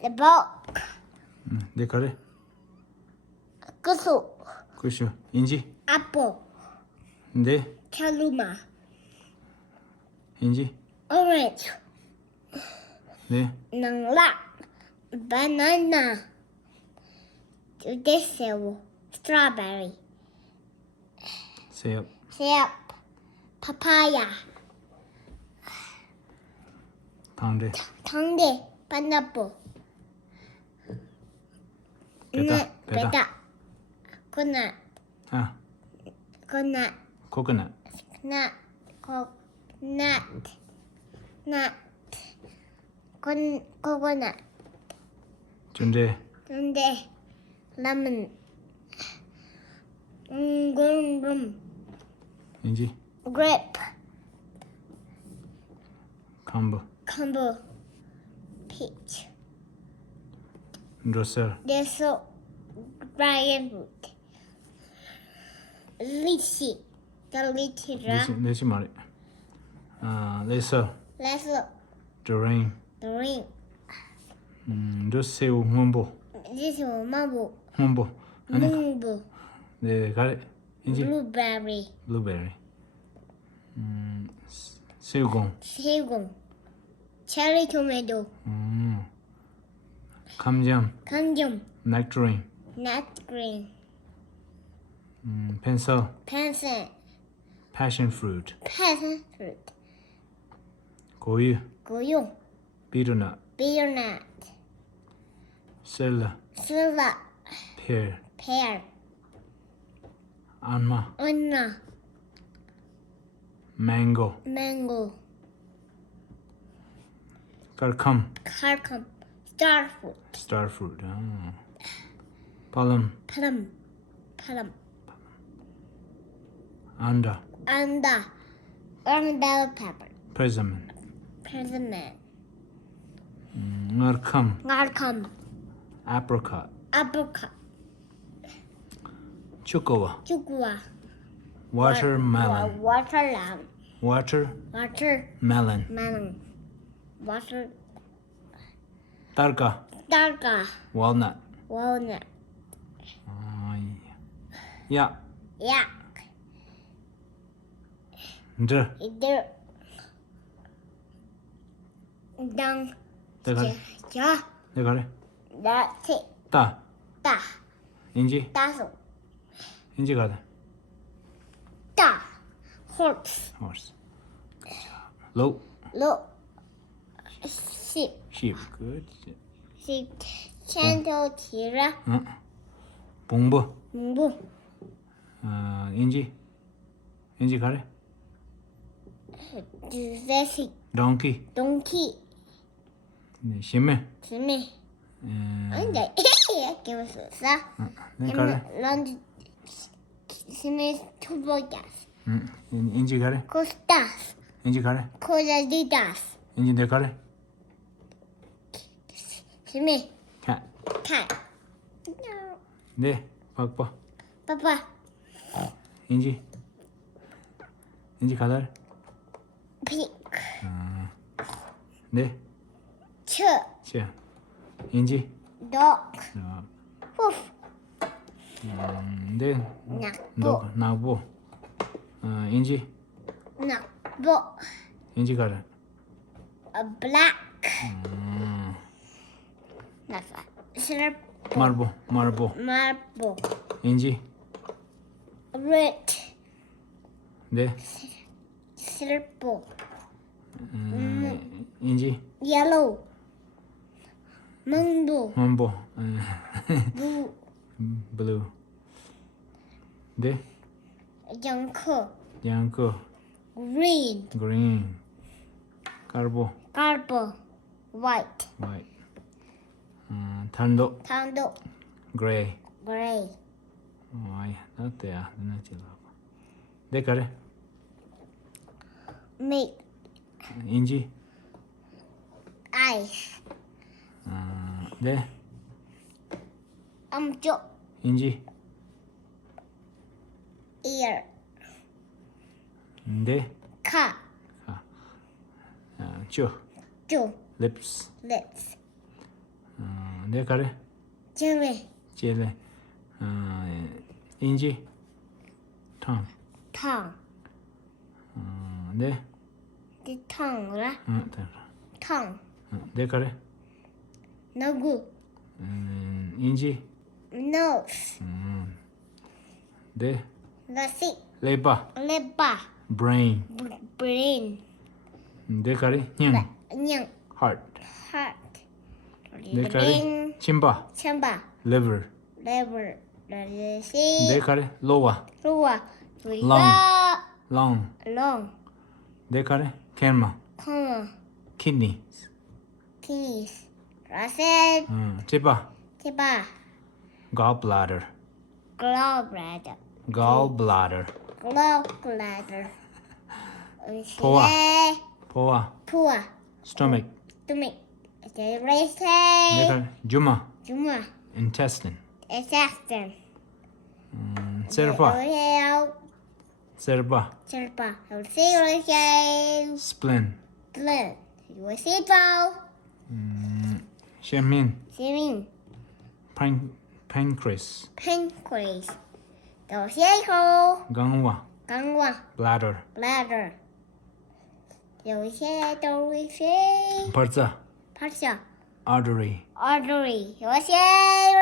The book. 네 가래. Kusu. 그렇죠. 인지. Apple. 네. Kaluma. 인지. Orange. 네. Nangla. Banana. Deseo. Strawberry. 새우. Sep. Papaya. 당대. Tangde. Pineapple. 베다. Beta. Coconut. 아, Coconut. 코코넛. Nut. Coconut. Nut. Coconut. 존재. 근데 lemon. 금. 인지. Grape. 캄부. Combo. Peach. 로셀. Desert. Dragon fruit. Lychee. The lychee. 내지 말이. 아, 레서. Let's 드레인. drink. 로새우 홍보. This is mango. 홍보. 아니. Mango. 네 가래. 인지. Blueberry. 블루베리. 새우공. Seagull. Cherry tomato. 감정. Condom. 넥타린. Nut green. 펜슬. Pencil. 패션 프루트. Passion fruit. 고유. Goyo. 비트넛. Beer nut. 셀러. Silver. 페어. Pear. 안마. Anna. 망고. Mango. 깔캄. Carcom. Star fruit. 스타 프루트. 아. palm. Plum. Plum. 안다. Anda. Orange bell pepper. persimmon. Persimmon. ngārkam. Garcom. apricot. Apricot. chocoa. Chukwa. watermelon. Watermelon. watermelon. Melon. Water. 딸까. Darka. walnut. Walnut. 야. Yak. 드. Either. Dung. 내가래. Ja. 내가래. That's it. 따. Da. 인지. Dazzle. 인지 가다. Da. Horse. horse. low. Look. Sheep. sheep. good. Sheep. Candle. Tira. 봉부. Mbu. 인지. 인지 가래. Jurassic. donkey. Donkey. 네, 심해. Jimmy. 근데 이렇게 웃었어? 네 가래. 런지 Jimmy 투보자스. 인지 가래. 코스타스. 인지 가래. 코자디다스. 인지 내 가래. Jimmy. cat. cat. 네, 박봐. 빠빠. 인지. 인지 가다. pig. 네, 쳐. 자. 인지. dog. hoof. 네. 낙보. 나보. 인지. 낙보. 인지 가래. A black. 나사. 슬퍼. 말보. marble. 인지. red. 네. 슬퍼. 인지. yellow. 망고. 만보. blue. blue. 네. 양코. 양코. green. green. 깔보. purple. white. white. 탄도. 탄도. gray. gray. 아야, 나때야. 나 지라고. 네 가래. meat. 인지. ice. 네. 엄쪽. 인지. ear. 네. 카. 쭈. 쭈. lips. lips. 네 가래. cherry, 젤레. 인지. 탕. tongue, 네. the tongue, right? tongue, 네 가래. no good, 인지. nose, 네. nothing, 레바. liver, brain. brain, 네 가래. 냥. nhang, heart. heart, 네 가래. 침바. chamber, liver. liver, 네 가래. lower. lower, lung. long, 네 가래. camera. comma, kidney. penis, rascal, 제바. tiba, gallbladder. gallbladder, gallbladder. gallbladder, 포화. 포화. poor, stomach. stomach, 네 race, 가래. 주마. juma, intestine. intestine, 세르파. heo, 세르파. serpa, serious, spleen. blood, USAPO, 샤민. semen, pancreas. pancreas, dorsal, 강화. gangwa, bladder. bladder, 벌자. parsa, artery. artery, USA,